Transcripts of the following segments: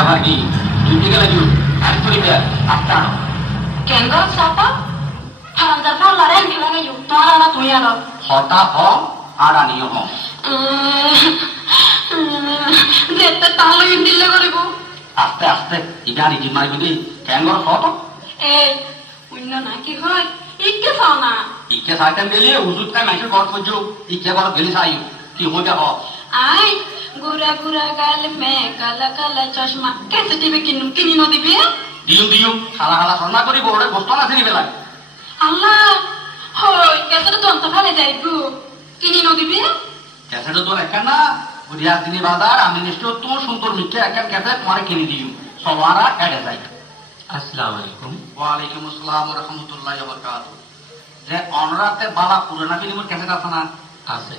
আবার কি দুই দিকে লাগি আর করিবে আটটা কেন গো সাপা হারামজার না লড়াই ভিলা গাইও তোমার আনা তুমি আনো। হতা আর আনিও হ যেতে তাহলে দিলে করিব। আস্তে আস্তে ইটা রিজি মারিবি দি কেন গর হত এই অন্য না কি হয়? ইকে চাও না। ইকে সাইতেন গেলি উজুত কাই মাইসের ঘর খুঁজু। ইকে ঘর গেলি চাই কি হয়ে যাব আই গুরা গুরা গাল মে কালা কালা চশমা। কেসে দিবে কিনু কিনি ন দিবে? দিও দিও। খালা খালা সন্না করি বড়ে বস্তু না চিনি পেলাই আল্লাহ হই কেসে তো অন্ত ফেলে যাই গো। কিনি ন দিবে? ক্যাসেটও তোর একা না। বুড়িয়ার দিনী বাজার আমি নিশ্চয় তো সুন্দর মিথ্যে একান ক্যাসেট তোমারে কিনে দিও। সবারা এড়ে যাই আসসালামু আলাইকুম। ওয়ালাইকুম আসসালাম রহমতুল্লাহ বরকাত যে অনরাতে বালা পুরানা ফিল্মের ক্যাসেট আছে না? আছে।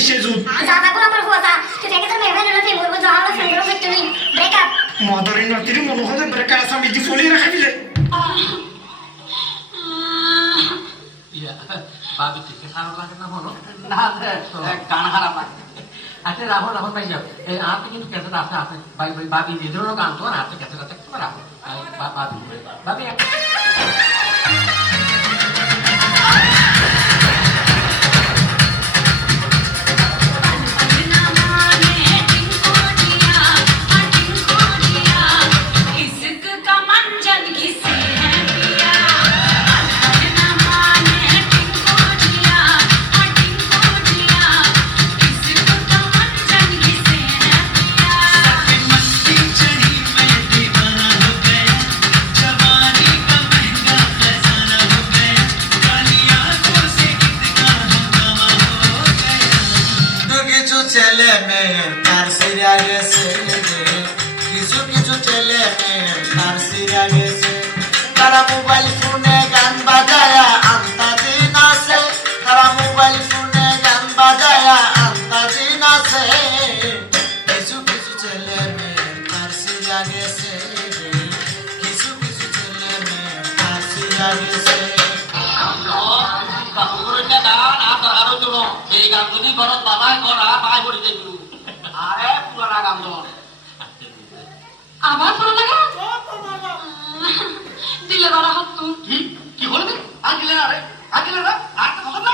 দিতে কই দেশে জুর মদরি নতিরি মনে হয় ব্রেক আসা মিজি ফলি রাখা দিলে। বাবি থেকে খারাপ লাগে না বলো? না গান খারাপ লাগে। আচ্ছা রাহুল রাহুল ভাই যাও। এই আপনি কিন্তু ক্যাসেট আছে আছে। ভাই ভাই বাবি নিজেরও গান তো আর আপনি ক্যাসেট আছে একটু রাখো এই বা- এই গান যদি ঘরত বাবাই করা বাই করে দিল আরে পুরানা গান ধর আবার ভালো লাগে দিলে বড় হাত তুই কি? কি হলো আঙ্কিলে না রে আঙ্কিলে না? আর তো কথা না।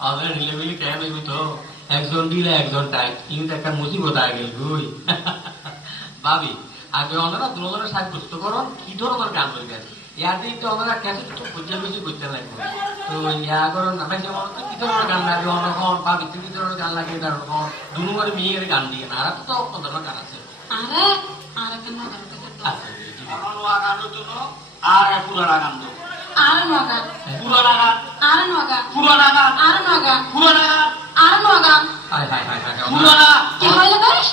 আমাদের রিলেবিলি ক্যাব এগুলো তো একজন দিলে একজন টাইট কিন্তু একটা মুসিবত আগে গেল গুই ভাবি আগে ওনারা দুজনের সাব্যস্ত করুন কি ধরনের গান তো ওনারা ক্যাসে তো করতে লাগবে। তো ইয়া করুন আমি যেমন কি ধরনের গান লাগে অনখন বা কি ধরনের গান লাগে তার অনখন দুনো মেয়ের গান দিয়ে না আর তো কত ধরনের গান আছে। আরে আরে কেন আছে গান তো আর পুরানা গান তো। আরে নগা পুরানা গান। আরে নগা পুরানা গান। আরে নগা পুরানা গান। আরে Naga high high high high পুরানা কি হইল বেশ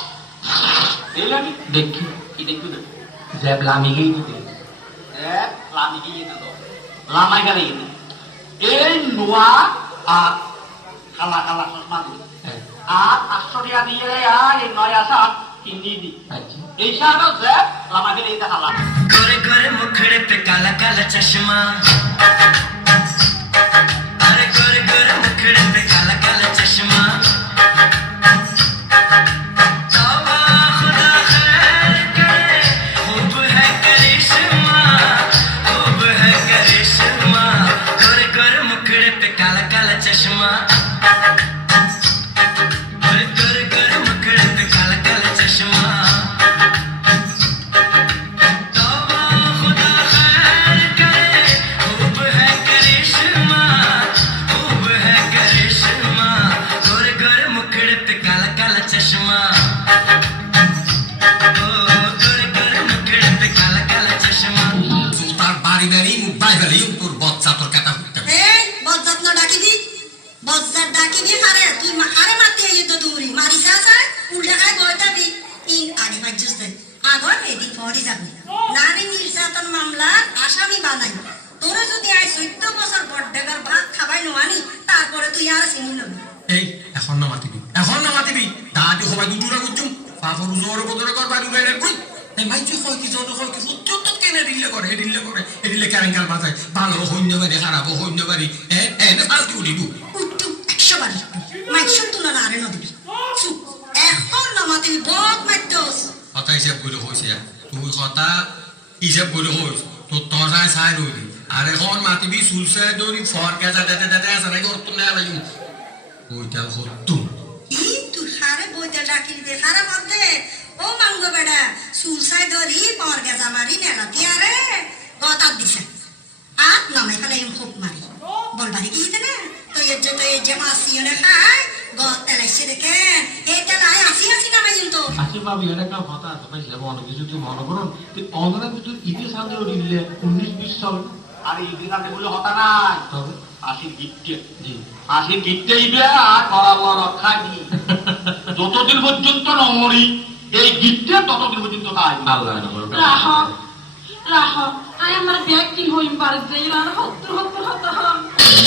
এই লাগি দেখি কি দেখু Zeb Lamigi gitu. Zeb Lamigi gitu loh. Lama kali ini. Eh nua a kala kala sesmatu. A asoria dia ya yang naya sa hindi di. ऐसा तो Zeb Lamagi itu kala. गोरे गोरे mukhre pe kala kala chashma. বজ্জাত ডাকিবি হারে তুই মা- হারে মাতি এই তো দূরি মারি সাসা উল্টা খাই বইতাবি ইন আগে পাইছিস আগর এদিক পরে যাবি। নারী নির্যাতন মামলার আসামি বানাই। তোরে যদি আই চৈদ্দ বছর বড্ডেগার ভাত খাবাই নোয়ানি তারপরে তুই আর চিনি লবি এই, এখন না মাতিবি, এখন না মাতিবি। দাদি সবাই দুটুরা করছুম ফাফর জোর বদরে কর বাড়ি বাইরে কই এই মাইছে কয় কি, জোর কয় কি? সত্য তো কেনে দিলে করে হে দিলে করে হে দিলে কেরাঙ্কাল বাজায়। ভালো সৈন্য বাড়ি খারাপ সৈন্য বাড়ি এ এ ফালতু উঠ্টু একশো বার মাইসুন তুলনা আরে নদিবি চুপ। এখন না মাতিবি বহুত মাইতোস কথা হিসাব করে কইছে তুই কথা হিসাব করে কইস তো তসায় চাই রইবি আর এখন মাতিবি চুলসাই দৌড়ি ফর গেজা দেতে দেতে আছে নাকি অত না লাগিম ওইটা ই তুই হারে বইতে ডাকি দে। হারে মধ্যে ও মাঙ্গ বেড়া সুলসাই ধরি পর গেজা মারি নেলা দিয়ারে গতার দিছে। আত নামাই ফেলে খুব মারি বলবারি কি না? তো এর যে তো এই যে মাসি এনে খায় গত তেলাইছে দেখে এই তেলাই আসি আসি নামাই তো। ভাবি এটা একটা কথা আছে ভাই যাব অনেক কিছু তুই মনে করুন তুই অনেক কিছু ইতিহাস আনতে দিলে উনিশ বিশ সাল। আর এই দিন আমি বলে হতা নাই। তবে? আশির গিট্টে। জি। আশির ইবে আর করাল্লা রক্ষা দি যতদিন পর্যন্ত নমরি এই গিট্টে ততদিন পর্যন্ত আল্লাহ রাহ রাহ আমার ব্যাগ কি হইম পারে যাই আর হত্তর হত্তর হত্তর।